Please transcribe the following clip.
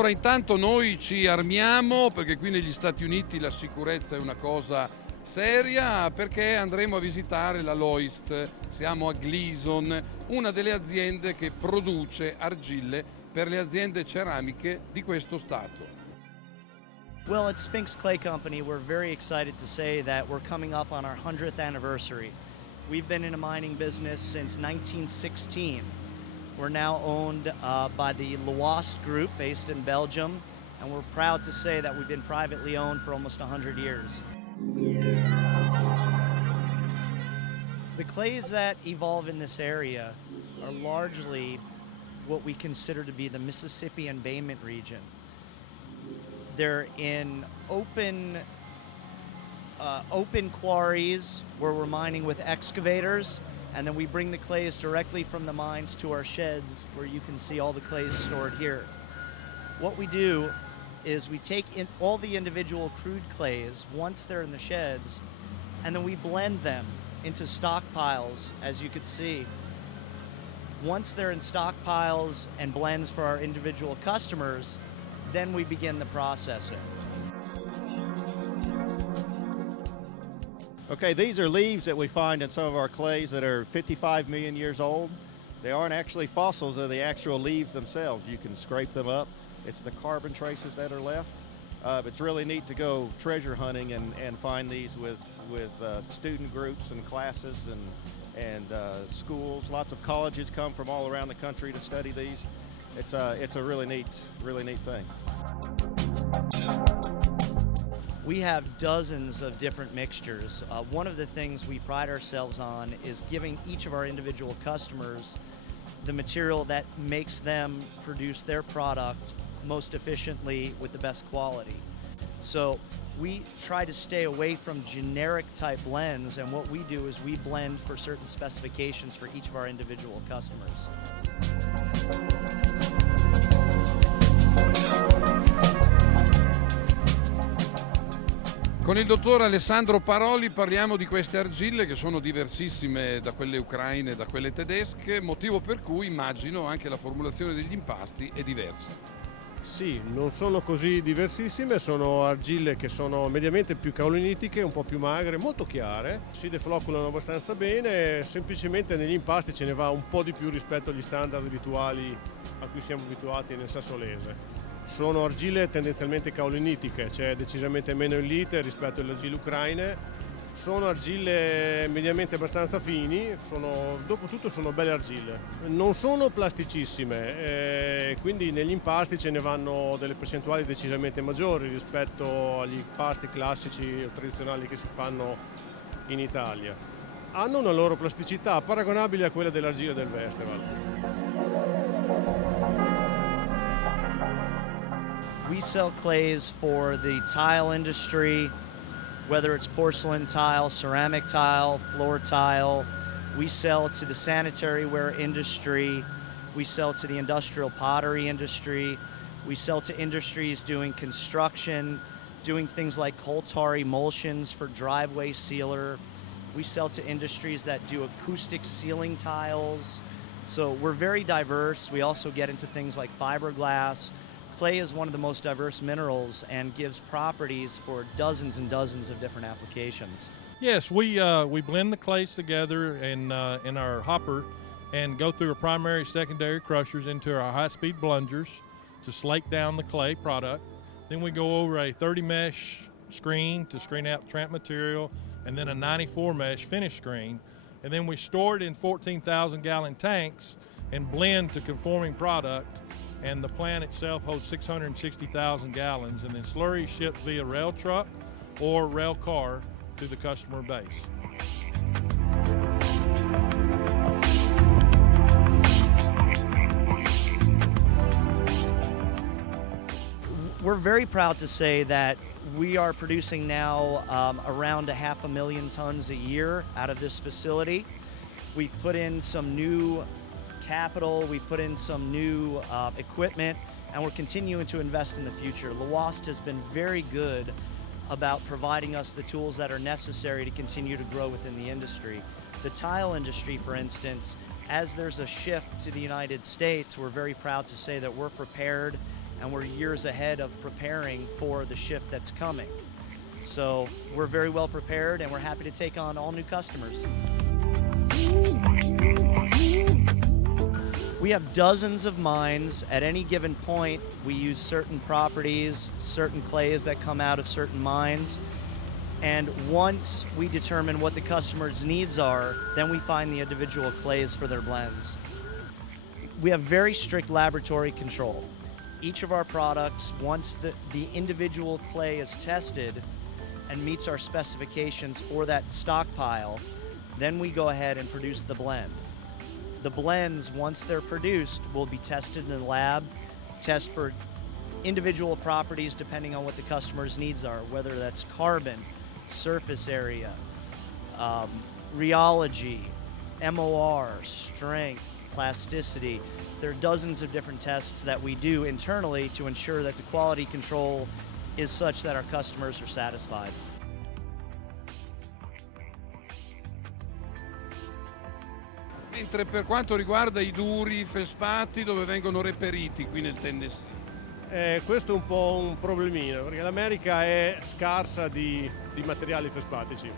Allora intanto noi ci armiamo, perché qui negli Stati Uniti la sicurezza è una cosa seria, perché andremo a visitare la Lhoist. Siamo a Gleason, una delle aziende che produce argille per le aziende ceramiche di questo stato. Well, at Spinks Clay Company, we're very excited to say that we're coming up on our 100th anniversary. We've been in a mining business since 1916. We're now owned by the Lhoist Group based in Belgium, and we're proud to say that we've been privately owned for almost 100 years. The clays that evolve in this area are largely what we consider to be the Mississippi embayment region. They're in open quarries where we're mining with excavators, and then we bring the clays directly from the mines to our sheds where you can see all the clays stored here. What we do is we take in all the individual crude clays once they're in the sheds, and then we blend them into stockpiles, as you could see. Once they're in stockpiles and blends for our individual customers, then we begin the processing. Okay, these are leaves that we find in some of our clays that are 55 million years old. They aren't actually fossils, they're the actual leaves themselves. You can scrape them up. It's the carbon traces that are left. It's really neat to go treasure hunting and find these with student groups and classes and schools. Lots of colleges come from all around the country to study these. It's a really neat thing. We have dozens of different mixtures. One of the things we pride ourselves on is giving each of our individual customers the material that makes them produce their product most efficiently with the best quality. So we try to stay away from generic type blends, and what we do is we blend for certain specifications for each of our individual customers. Con il dottor Alessandro Paroli parliamo di queste argille che sono diversissime da quelle ucraine e da quelle tedesche, motivo per cui immagino anche la formulazione degli impasti è diversa. Sì, non sono così diversissime, sono argille che sono mediamente più caolinitiche, un po' più magre, molto chiare, si deflocculano abbastanza bene, semplicemente negli impasti ce ne va un po' di più rispetto agli standard abituali a cui siamo abituati nel sassolese. Sono argille tendenzialmente caolinitiche, c'è decisamente meno in lite rispetto alle argille ucraine. Sono argille mediamente abbastanza fini, dopo tutto sono belle argille. Non sono plasticissime, quindi negli impasti ce ne vanno delle percentuali decisamente maggiori rispetto agli impasti classici o tradizionali che si fanno in Italia. Hanno una loro plasticità paragonabile a quella dell'argilla del Festival. We sell clays for the tile industry, whether it's porcelain tile, ceramic tile, floor tile. We sell to the sanitary ware industry. We sell to the industrial pottery industry. We sell to industries doing construction, doing things like coal tar emulsions for driveway sealer. We sell to industries that do acoustic ceiling tiles. So we're very diverse. We also get into things like fiberglass. Clay is one of the most diverse minerals and gives properties for dozens and dozens of different applications. Yes, we blend the clays together in our hopper and go through our primary, secondary crushers into our high-speed blungers to slake down the clay product. Then we go over a 30 mesh screen to screen out the tramp material, and then a 94 mesh finish screen. And then we store it in 14,000 gallon tanks and blend to conforming product. And the plant itself holds 660,000 gallons, and then slurry shipped via rail truck or rail car to the customer base. We're very proud to say that we are producing now around 500,000 tons a year out of this facility. We've put in some new capital, we've put in some new equipment, and we're continuing to invest in the future. Lhoist has been very good about providing us the tools that are necessary to continue to grow within the industry. The tile industry, for instance, as there's a shift to the United States, we're very proud to say that we're prepared and we're years ahead of preparing for the shift that's coming. So we're very well prepared, and we're happy to take on all new customers. We have dozens of mines. At any given point, we use certain properties, certain clays that come out of certain mines. And once we determine what the customer's needs are, then we find the individual clays for their blends. We have very strict laboratory control. Each of our products, once the individual clay is tested and meets our specifications for that stockpile, then we go ahead and produce the blend. The blends, once they're produced, will be tested in the lab, test for individual properties depending on what the customer's needs are, whether that's carbon, surface area, rheology, MOR, strength, plasticity. There are dozens of different tests that we do internally to ensure that the quality control is such that our customers are satisfied. Mentre per quanto riguarda i duri fespati, dove vengono reperiti qui nel Tennessee? Questo è un po' un problemino, perché l'America è scarsa di materiali fespatici.